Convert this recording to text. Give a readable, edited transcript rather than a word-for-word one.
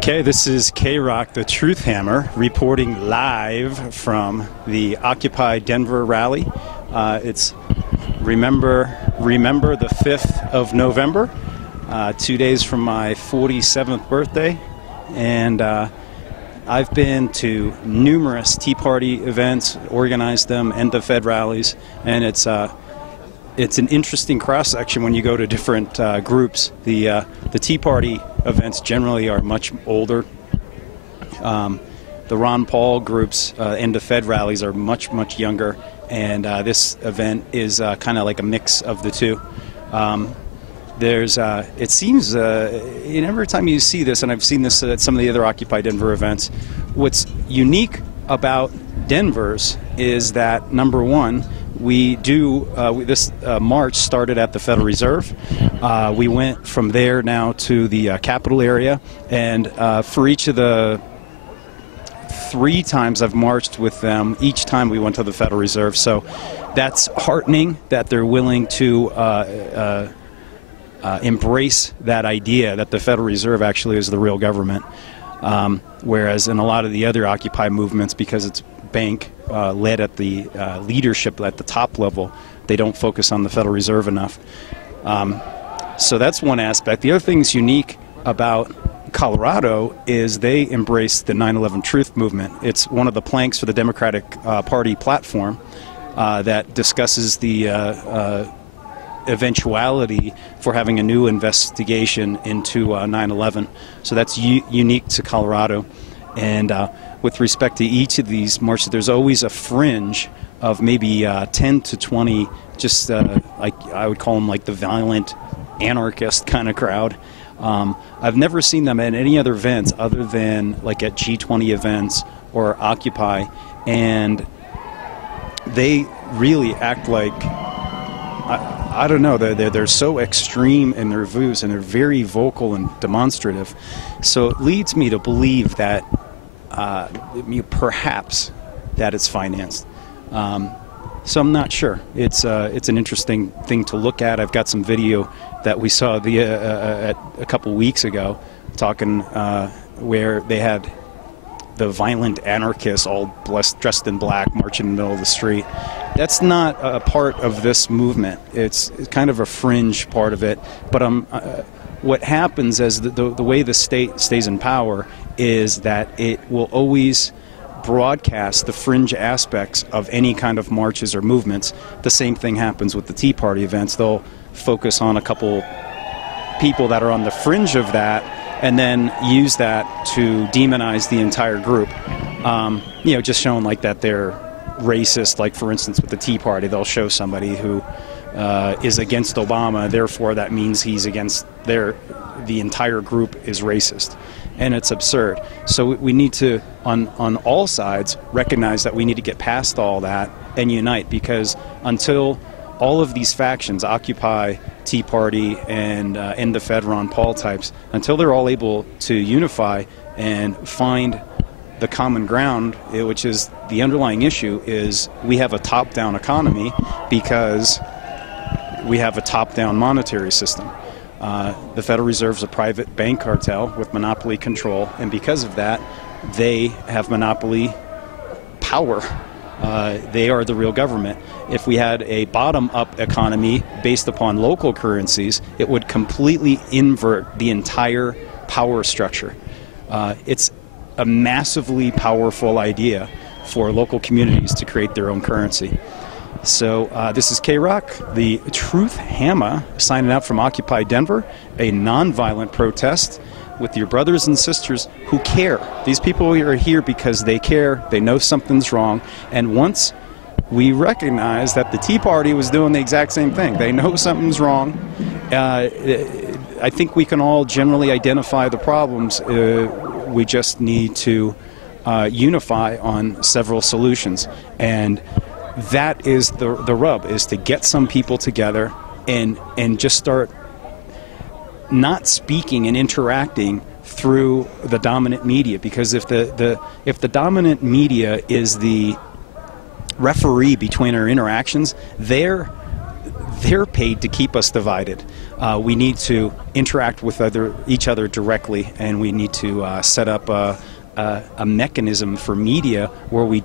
Okay, this is K-Rock, the Truth Hammer, reporting live from the Occupy Denver rally. It's remember the 5th of November, 2 days from my 47th birthday, and I've been to numerous Tea Party events, organized them, end of Fed rallies, and it's an interesting cross-section when you go to different groups. The Tea Party events generally are much older. The Ron Paul groups and the Fed rallies are much younger, and this event is kind of like a mix of the two. It seems every time you see this, and I've seen this at some of the other Occupy Denver events, what's unique about Denver's is that, number one, this march started at the Federal Reserve. We went from there now to the Capitol area, and for each of the 3 times I've marched with them, each time we went to the Federal Reserve. So that's heartening that they're willing to embrace that idea that the Federal Reserve actually is the real government. Whereas in a lot of the other Occupy movements, because it's bank led at the leadership at the top level, they don't focus on the Federal Reserve enough. So that's one aspect. The other thing that's unique about Colorado is they embrace the 9/11 Truth movement. It's one of the planks for the Democratic Party platform that discusses the eventuality for having a new investigation into 9/11. So that's unique to Colorado. And with respect to each of these marches, there's always a fringe of maybe 10 to 20, just like I would call them, like the violent anarchist kind of crowd. I've never seen them at any other events other than like at G20 events or Occupy, and they really act like, I don't know, they're so extreme in their views, and they're very vocal and demonstrative. So it leads me to believe that perhaps that it's financed. So I'm not sure. It's an interesting thing to look at. I've got some video that we saw a couple weeks ago, talking where they had the violent anarchists all dressed in black marching in the middle of the street. That's not a part of this movement. It's kind of a fringe part of it. But what happens as the way the state stays in power is that it will always broadcast the fringe aspects of any kind of marches or movements. The same thing happens with the Tea Party events. They'll focus on a couple people that are on the fringe of that, and then use that to demonize the entire group. Just showing like that they're racist. Like, for instance, with the Tea Party, they'll show somebody who is against Obama, therefore that means he's against the entire group is racist. And it's absurd. So we need to, on all sides, recognize that we need to get past all that and unite, because until all of these factions, Occupy, Tea Party, and the Fed Ron Paul types, until they're all able to unify and find the common ground, which is the underlying issue, is we have a top-down economy because we have a top-down monetary system. The Federal Reserve is a private bank cartel with monopoly control, and because of that, they have monopoly power. They are the real government. If we had a bottom-up economy based upon local currencies, it would completely invert the entire power structure. It's a massively powerful idea for local communities to create their own currency. So this is K-Rock, the Truth Hammer, signing out from Occupy Denver, a nonviolent protest with your brothers and sisters who care. These people are here because they care, they know something's wrong, and once we recognize that the Tea Party was doing the exact same thing, they know something's wrong, I think we can all generally identify the problems. We just need to unify on several solutions. And that is the rub, is to get some people together and just start not speaking and interacting through the dominant media. Because if the dominant media is the referee between our interactions, they're they're paid to keep us divided. We need to interact with each other directly, and we need to set up a mechanism for media where we